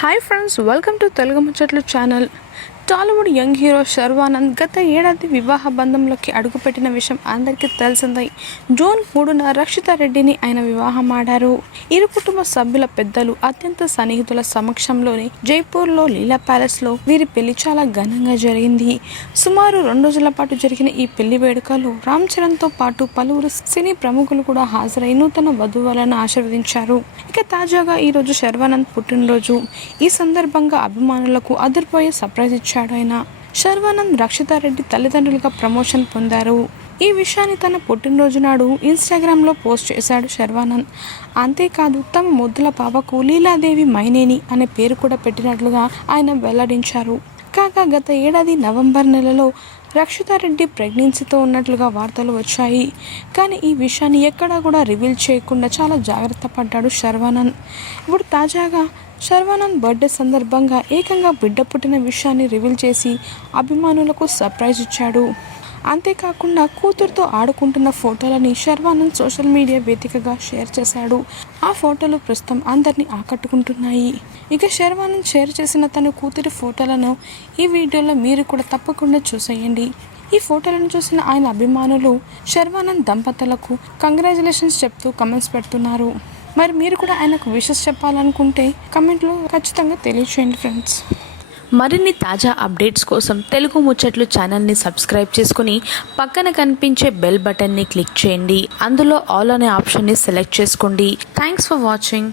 Hi friends, welcome to Telugu ముచ్చట్లు channel. Tollywood young hero Sharwanand గత ఏడాది వివాహ బంధంలోకి అడుగుపెట్టిన విషయం అందరికీ తెలిసిందే. జూన్ 3న రక్షిత రెడ్డిని ఆయన వివాహమాడారు. ఇరు కుటుంబ సభ్యుల పెద్దలు, అత్యంత సన్నిహితుల సమక్షంలోనే జైపూర్లో లీలా ప్యాలెస్లో వీరి పెళ్లి చాలా ఘనంగా జరిగింది. సుమారు 2 రోజుల పాటు జరిగిన ఈ పెళ్లి వేడుకలో రామ్ చరణ్తో పాటు పలువురు సినీ ప్రముఖులు కూడా హాజరై నూతన వధువులను ఆశీర్వదించారు. ఇక తాజాగా ఈరోజు శర్వానంద్ పుట్టినరోజు. ఈ సందర్భంగా అభిమానులకు అదిరిపోయే సర్ప్రైజ్ ఇచ్చారు. శర్వానంద్ రక్షితారెడ్డి తల్లిదండ్రులుగా ప్రమోషన్ పొందారు. ఈ విషయాన్ని తన పుట్టినరోజు నాడు ఇన్స్టాగ్రామ్లో పోస్ట్ చేశాడు శర్వానంద్. అంతేకాదు తమ ముద్దుల పాపకు లీలాదేవి మైనేని అనే పేరు కూడా పెట్టినట్లుగా ఆయన వెల్లడించారు. కాగా గత ఏడాది నవంబర్ నెలలో రక్షితారెడ్డి ప్రెగ్నెన్సీతో ఉన్నట్లుగా వార్తలు వచ్చాయి. కానీ ఈ విషయాన్ని ఎక్కడా కూడా రివీల్ చేయకుండా చాలా జాగ్రత్త పడ్డాడు శర్వానంద్. ఇప్పుడు తాజాగా శర్వానంద్ బర్త్డే సందర్భంగా ఏకంగా బిడ్డ పుట్టిన విషయాన్ని రివీల్ చేసి అభిమానులకు సర్ప్రైజ్ ఇచ్చాడు. అంతేకాకుండా కూతురుతో ఆడుకుంటున్న ఫోటోలని శర్వానంద్ సోషల్ మీడియా వేదికగా షేర్ చేశాడు. ఆ ఫోటోలు ప్రస్తుతం అందరినీ ఆకట్టుకుంటున్నాయి. ఇక శర్వానంద్ షేర్ చేసిన తన కూతురి ఫోటోలను ఈ వీడియోలో మీరు కూడా తప్పకుండా చూసేయండి. ఈ ఫోటోలను చూసిన ఆయన అభిమానులు శర్వానంద్ దంపతులకు కంగ్రాచులేషన్స్ చెప్తూ కమెంట్స్ పెడుతున్నారు. మరి మీరు కూడా ఆయనకు విషెస్ చెప్పాలనుకుంటే కమెంట్లో ఖచ్చితంగా తెలియచేయండి ఫ్రెండ్స్. మరిన్ని తాజా అప్డేట్స్ కోసం తెలుగు ముచ్చట్లు ఛానల్ని సబ్స్క్రైబ్ చేసుకుని పక్కన కనిపించే బెల్ బటన్ని క్లిక్ చేయండి. అందులో ఆల్ అనే ఆప్షన్ని సెలెక్ట్ చేసుకోండి. Thanks for watching.